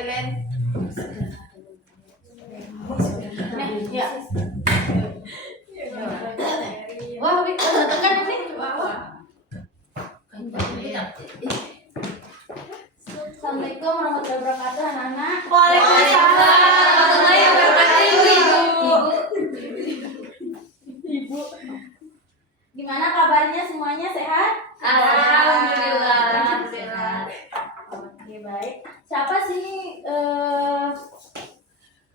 Elen. Ya. Wah, tekan ini. Assalamualaikum warahmatullahi wabarakatuh, anak-anak. Waalaikumsalam warahmatullahi wabarakatuh, Ibu. Ibu. Gimana kabarnya semuanya, sehat? Alhamdulillah. Sehat. Oke, baik. Siapa sih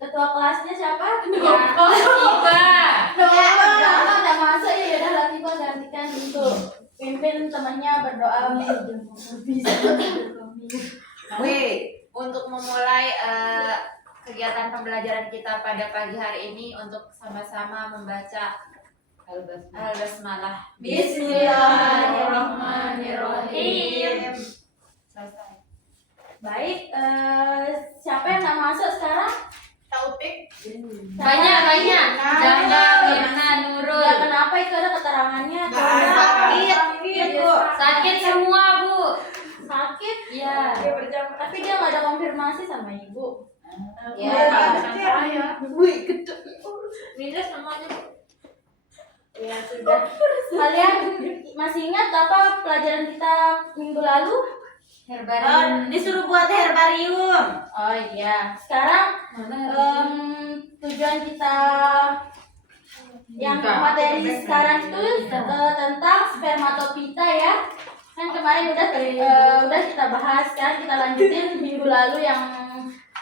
ketua kelasnya siapa? Tiba udah masuk ya, udah Latifah gantikan untuk pimpin temannya berdoa. Untuk memulai kegiatan pembelajaran kita pada pagi hari ini untuk sama-sama membaca Al-Basmalah. Bismillahirrahmanirrahim. Selesai. Baik, siapa yang nggak masuk sekarang? Taufik. Banyak. Janda, Mirna, Nurul. Ya, kenapa itu ada keterangannya? Sakit semua, Bu. Sakit? Iya. Tapi dia nggak ada konfirmasi sama ibu. Minus semuanya, Bu. Ya sudah. Kalian masih ingat apa pelajaran kita minggu lalu? Herbarium. Disuruh buat herbarium. Oh iya. Sekarang tujuan kita yang materi sekarang itu tentang spermatopita ya. Kan kemarin udah kita bahas, kan kita lanjutin minggu lalu yang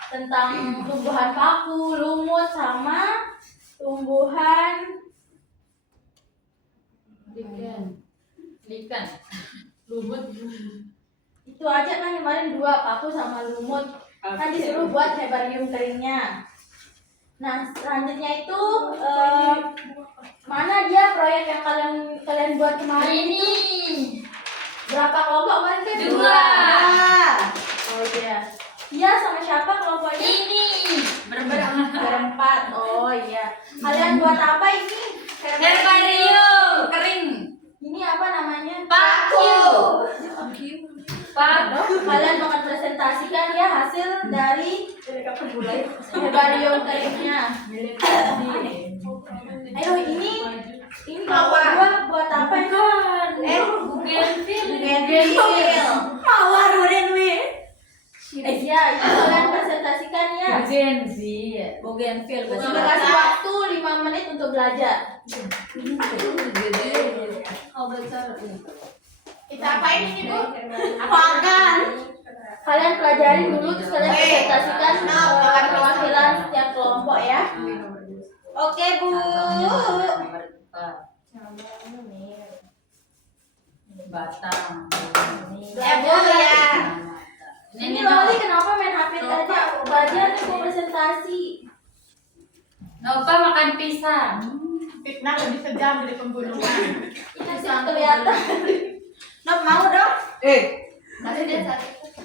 tentang tumbuhan paku, lumut sama tumbuhan Likan. Lumut. itu aja kan kemarin, 2 paku sama lumut. Kan disuruh buat herbarium keringnya. Nah selanjutnya itu mana dia proyek yang kalian buat kemarin ini? Berapa kelompok kemarin kan? 2. Oh iya. Iya, sama siapa kelompoknya? Ini Berempat. Oh iya. Kalian buat apa ini? herbarium kering. Ini apa namanya? Paku. Kalian akan presentasikan ya hasil dari herbarium keringnya. Ayo ini kelompok buat apa itu? Bougainville. Mawar udah nih. Iya, itu kalian presentasikan ya. Bougainville. Kita kasih waktu 5 menit untuk belajar. Kita apain ini, Bu? Makan. Kalian pelajari dulu terus kalian presentasikan perwakilan setiap kelompok ya. Oke, Bu. Batang. Bu ya. Ini Loli kenapa main HP aja? Belajar nih mau presentasi. Nova makan pisang. Fitnah lebih kejam dari pembunuhan. Itu sih kelihatan. Nop mau dong? Masih dia sakit.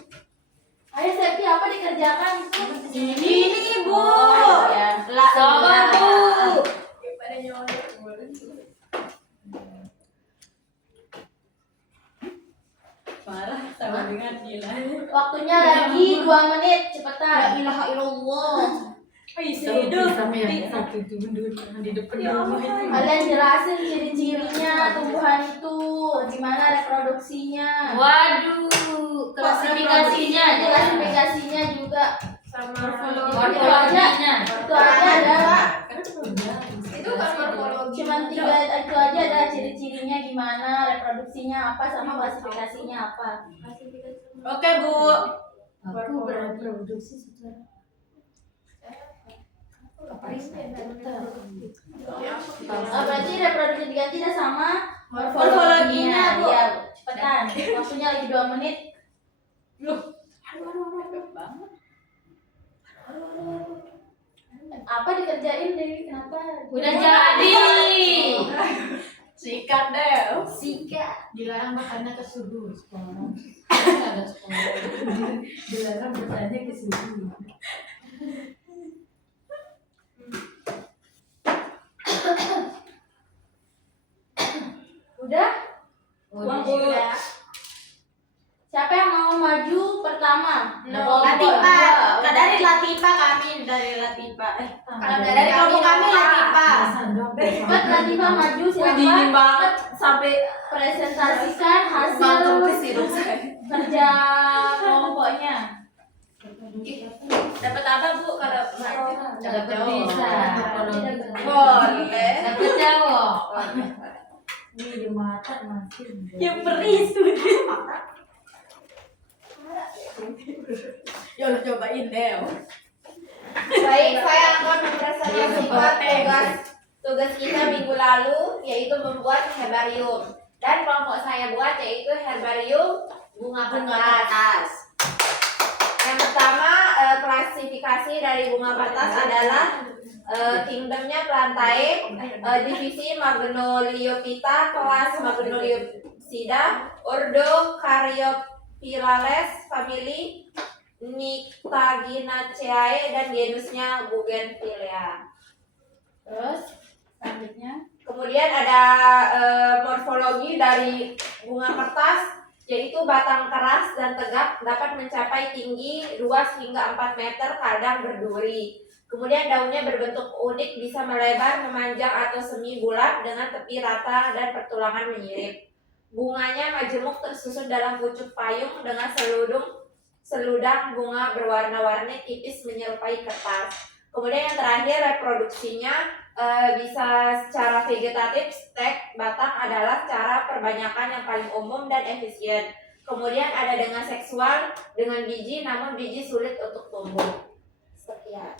Ayo Septi, apa dikerjakan itu? Ini, Bu. Oh, ya. Coba, Bu. Parah sama dengan gila. Waktunya lagi 2 menit, cepetan. La ilaha illallah. Di depan Kalian jelasin ciri-cirinya tumbuhan itu, gimana reproduksinya. Waduh, klasifikasinya. Klasifikasinya juga. Morfologinya. Itu aja ada. Itu kan morfologi. Cuman 3 itu aja ada ciri-cirinya gimana, reproduksinya apa sama klasifikasinya apa. Oke, Bu. Aku bereproduksi secara Berarti reproduksi diganti dah sama Morfologinya, Bu. Iya, cepetan. Waktunya lagi 2 menit. Apa dikerjain Dewi? Kenapa? udah jadi. Sikat deh. Sikat. Dilarang makannya ke suhu sekolah. Nggak ada sekolah. Dilarang bertanya ke suhu. Udah? Udah. Siapa yang mau maju pertama? Latifah. Nah, dari Latifa kami, dari Latifa. Kalau dari kelompok kami Latifa. Buat Latifa maju Dingin silakan banget sampai presentasikan hasil bantu ke sini saya. kerja kelompoknya. Dapat apa Bu kalau maju? Dapat bisa. Boleh. Dapat cowok. Ini di mata masih. Yang beris tuh. Ya udah cobain deh. Baik, saya akan mempresentasikan tugas kita minggu lalu, yaitu membuat herbarium. Dan kelompok saya buat yaitu herbarium bunga kertas. Yang pertama, klasifikasi dari bunga kertas adalah kingdomnya Plantae, divisi Magnoliophyta, kelas Magnoliopsida, ordo Caryophyllales, famili Nyctaginaceae, dan genusnya Bougainvillea. Terus selanjutnya Kemudian ada morfologi dari bunga kertas, yaitu batang keras dan tegak, dapat mencapai tinggi 2 hingga 4 meter, kadang berduri. Kemudian daunnya berbentuk unik, bisa melebar, memanjang atau semi bulat dengan tepi rata dan pertulangan menyirip. Bunganya majemuk tersusun dalam pucuk payung dengan seludang bunga berwarna-warni tipis menyerupai kertas. Kemudian yang terakhir reproduksinya bisa secara vegetatif. Stek batang adalah cara perbanyakan yang paling umum dan efisien. Kemudian ada dengan seksual, dengan biji, namun biji sulit untuk tumbuh. Sekian.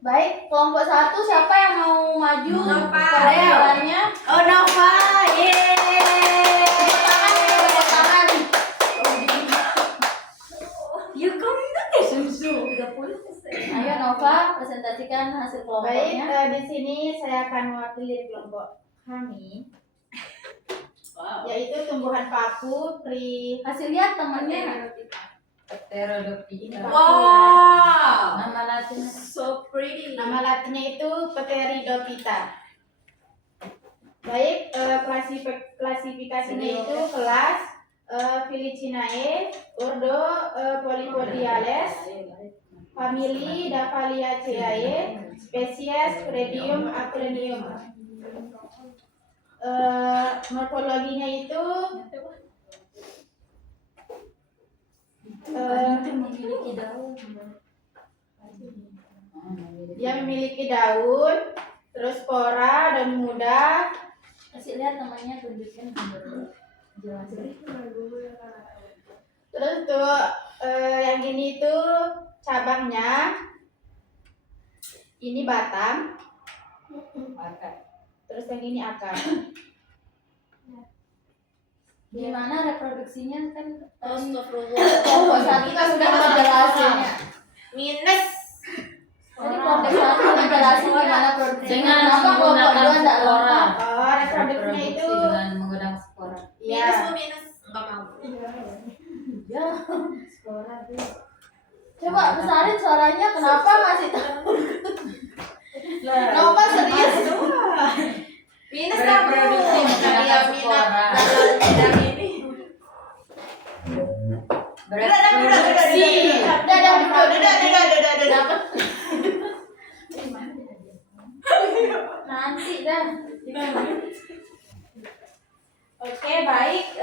baik, kelompok 1 siapa yang mau maju Nova, perwakilannya? Oh Nova, Tepuk tangan, tepuk tangan. You come itu susu. Ayo Nova, presentasikan hasil Baik, kelompoknya. di sini saya akan mewakili kelompok kami, Wow. yaitu tumbuhan paku, Hasil lihat temannya. Pterodopita. Wow. Nama latinnya. So pretty. nama latinnya itu Pteridophyta. Baik, klasifikasinya itu kelas Felicinae, ordo Polypodiales, famili Davaliaceae, spesies Predium aquilinium. Morfologinya itu Memiliki daun. dia memiliki daun, terus spora, daun muda. Hasil lihat temannya, tunjukkan jelasin. Terus tuh yang ini tuh cabangnya, ini batang, terus yang ini akar. Gimana reproduksinya kan? Astagfirullah. Kelompok 1 kan sudah menjelaskannya. Minus. Jadi kelompok 1 menjelaskan gimana produksinya. Dengan Kenapa kelompok 2 menggunakan tidak spora. lengkap? Oh, reproduksinya itu Dengan menggunakan spora. ya Minus. Enggak mau. Ya, coba besarin suaranya, kenapa masih tahu? Nova serius? Minus Bereproduksi menggunakan spora. dalam ini. Bereproduksi. Dapat. Nanti dah. Oke, baik.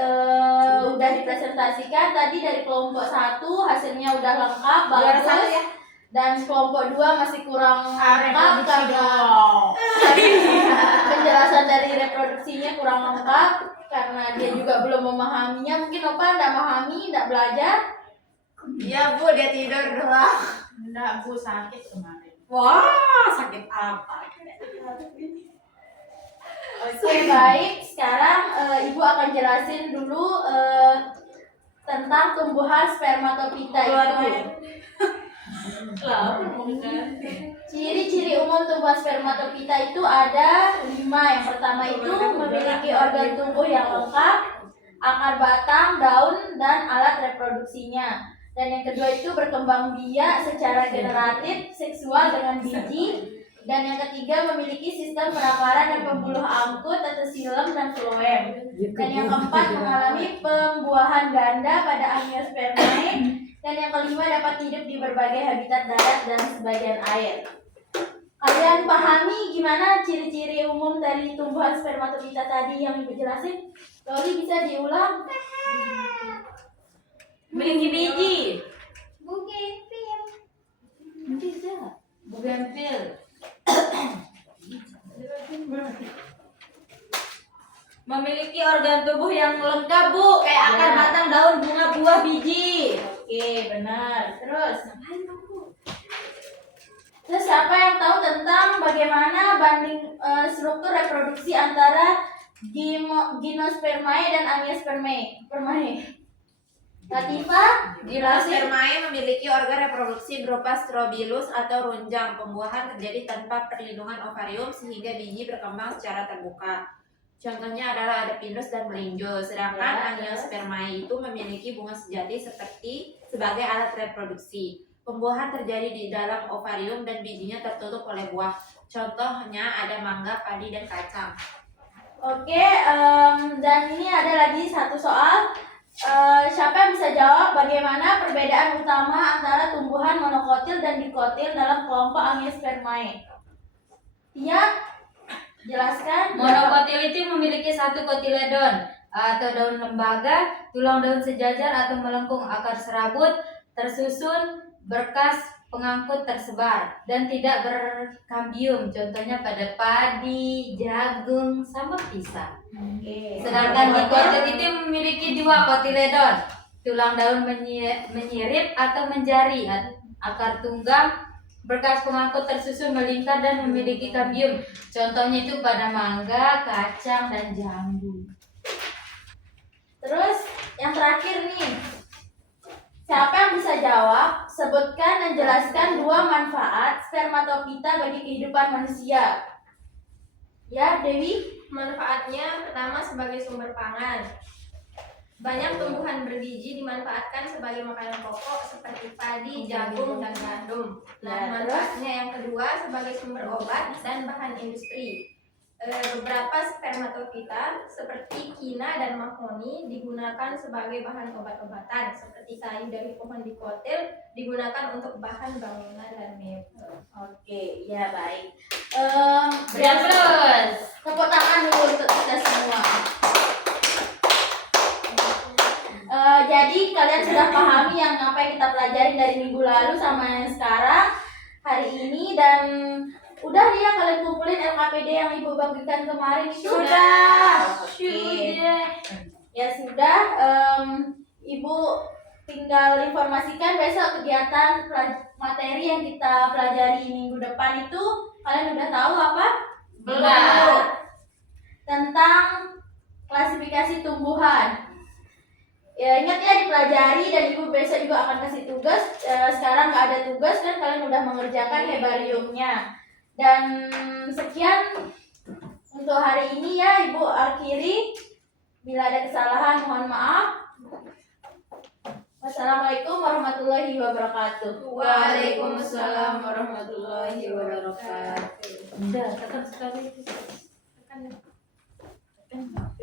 Udah dipresentasikan tadi dari kelompok 1 hasilnya udah lengkap, bagus. Dan kelompok 2 masih kurang lengkap karena penjelasan dari reproduksinya kurang lengkap karena dia juga belum memahaminya. Mungkin Nova enggak memahami, enggak belajar. Iya Bu, dia tidur doang. enggak, Bu, sakit kemarin. Wah, sakit apa? Oke, baik. Sekarang Ibu akan jelasin dulu tentang tumbuhan spermatophyta itu. Ciri-ciri umum tumbuhan spermatophyta itu ada 5. Yang pertama itu memiliki organ tumbuh yang lengkap, akar batang, daun, dan alat reproduksinya. Dan yang kedua itu berkembang biak secara generatif seksual dengan biji. Dan yang ketiga memiliki sistem penakaran dan pembuluh angkut atau silem dan floem. Dan yang keempat mengalami pembuahan ganda pada angiospermae. Dan yang kelima dapat hidup di berbagai habitat darat dan sebagian air. Kalian pahami gimana ciri-ciri umum dari tumbuhan spermatofita tadi yang Ibu jelasin? Loli bisa diulang? Memiliki biji. Bugenvil. Memiliki organ tubuh yang lengkap, Bu. Kayak akar, Ya. batang, daun, bunga, buah, biji. Oke, benar. Terus siapa yang tahu tentang bagaimana banding struktur reproduksi antara gimnospermae dan angiospermae? Latifa, jelasin. Gimnospermae memiliki organ reproduksi berupa strobilus atau runjang. Pembuahan terjadi tanpa perlindungan ovarium sehingga biji berkembang secara terbuka. Contohnya adalah ada pinus dan melinjo. Sedangkan angiospermae itu memiliki bunga sejati sebagai alat reproduksi. Pembuahan terjadi di dalam ovarium dan bijinya tertutup oleh buah. Contohnya ada mangga, padi, dan kacang. Oke, dan ini ada lagi satu soal. Siapa yang bisa jawab bagaimana perbedaan utama antara tumbuhan monokotil dan dikotil dalam kelompok angiospermae? Tia, jelaskan. Monokotil itu memiliki satu kotiledon atau daun lembaga, tulang daun sejajar atau melengkung, akar serabut, tersusun, berkas pengangkut tersebar, dan tidak berkambium. Contohnya pada padi, jagung, sama pisang. Oke. Sedangkan dikotil itu memiliki dua kotiledon, tulang daun menyirip atau menjari, akar tunggang, berkas pengangkut tersusun melingkar dan memiliki kambium. Contohnya itu pada mangga, kacang, dan jambu. Terus yang terakhir nih, siapa yang bisa jawab? Sebutkan dan jelaskan dua manfaat spermatofita bagi kehidupan manusia. Ya, Dewi. Manfaatnya pertama sebagai sumber pangan. Banyak tumbuhan berbiji dimanfaatkan sebagai makanan pokok seperti padi, jagung, dan gandum. Nah, Ya, manfaatnya yang kedua sebagai sumber obat dan bahan industri. Beberapa spermatofita seperti kina dan mahoni digunakan sebagai bahan obat-obatan, seperti kayu dari pohon dikotil digunakan untuk bahan bangunan dan mebel. Oke, ya baik. Berian plus. Tepuk tangan dulu untuk kita semua. Jadi kalian sudah pahami yang apa yang kita pelajari dari minggu lalu sama yang sekarang hari ini, dan udah ya kalian kumpulin LKPD yang Ibu bagikan kemarin itu? Sudah. Oke. Ya sudah, Ibu tinggal informasikan besok kegiatan materi yang kita pelajari minggu depan itu kalian udah tahu apa? Belum. Tentang klasifikasi tumbuhan. Ya ingat ya dipelajari, dan Ibu besok juga akan kasih tugas. Sekarang nggak ada tugas kan, kalian udah mengerjakan herbariumnya. Dan sekian untuk hari ini ya, Ibu akhiri. Bila ada kesalahan mohon maaf. Wassalamualaikum warahmatullahi wabarakatuh. Waalaikumsalam warahmatullahi wabarakatuh. Udah, tekan sekali. Kan HP.